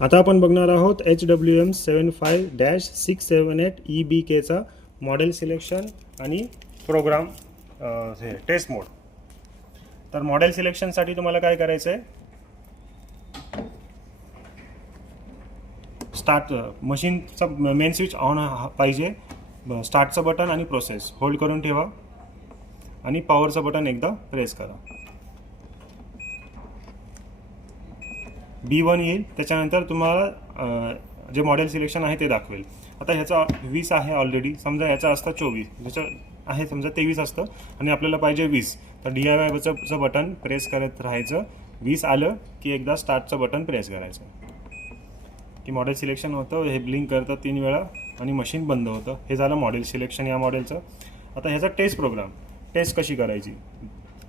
आता आपण बघणार आहोत HWM75-678 EBKचा मॉडेल सिलेक्शन आणि प्रोग्राम हे टेस्ट मोड. तर मॉडेल सिलेक्शनसाठी तुम्हाला काय करायचं आहे, स्टार्ट मशीनचा मेन स्विच ऑन पाहिजे, स्टार्टचं बटन आणि प्रोसेस होल्ड करून ठेवा आणि पॉवरचं बटन एकदा प्रेस करा. B1 येईल, त्याच्यानंतर तुम्हाला जे मॉडेल सिलेक्शन आहे ते दाखवेल. आता ह्याचा 20 आहे ऑलरेडी, समजा ह्याचा असतं 24, ह्याचं आहे समजा 23 असतं आणि आपल्याला पाहिजे 20, तर DIYचं बटन प्रेस करत राहायचं. 20 आलं की एकदा स्टार्टचं बटन प्रेस करायचं की मॉडेल सिलेक्शन होतं, हे ब्लिंक करतं 3 वेळा आणि मशीन बंद होतं. हे झालं मॉडेल सिलेक्शन या मॉडेलचं. आता ह्याचा टेस्ट प्रोग्राम, टेस्ट कशी करायची,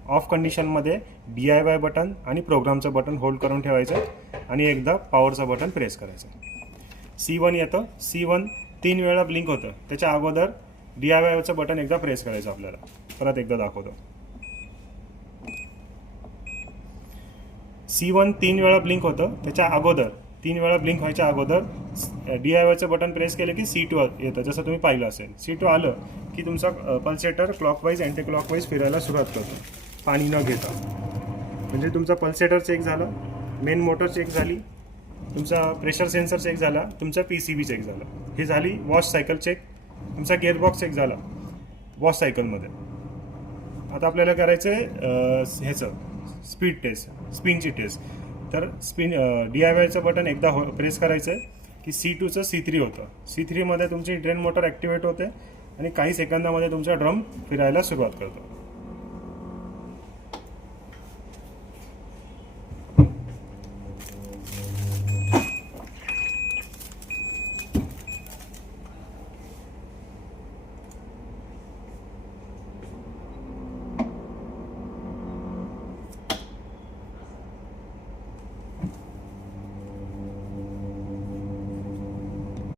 ऑफ कंडिशनमध्ये DIY बटन आणि प्रोग्रामचं बटन होल्ड करून ठेवायचं आणि एकदा पॉवरचं बटन प्रेस करायचं. C1 येतं, C1 3 वेळा ब्लिंक होतं, त्याच्या अगोदर DIYचं बटन एकदा प्रेस करायचं. आपल्याला परत एकदा दाखवतो. C1 3 वेळा ब्लिंक होतं, त्याच्या अगोदर 3 वेळा ब्लिंक व्हायच्या अगोदर DIYचं बटन प्रेस केलं की C2 येतं, जसं तुम्ही पाहिलं असेल. C2 आलं की तुमचा पल्सेटर क्लॉकवाईज अँटी क्लॉकवाईज फिरायला सुरुवात करतो पाणी न घेता. म्हणजे तुमचा पल्सेटर चेक झाला, मेन मोटर चेक झाली, तुमचा प्रेशर सेन्सर चेक झाला, तुमचा PCB चेक झाला. हे झाली वॉश सायकल चेक. तुमचा गिअरबॉक्स चेक झाला वॉश सायकलमध्ये. आता आपल्याला करायचं आहे ह्याचं स्पीड टेस्ट, स्पिनची टेस्ट. तर DIYचं बटन एकदा प्रेस करायचं आहे की C2चं C3 होतं. C3मध्ये तुमची ड्रेन मोटर ॲक्टिवेट होते आणि काही सेकंदामध्ये तुमचा ड्रम फिरायला सुरुवात करतो.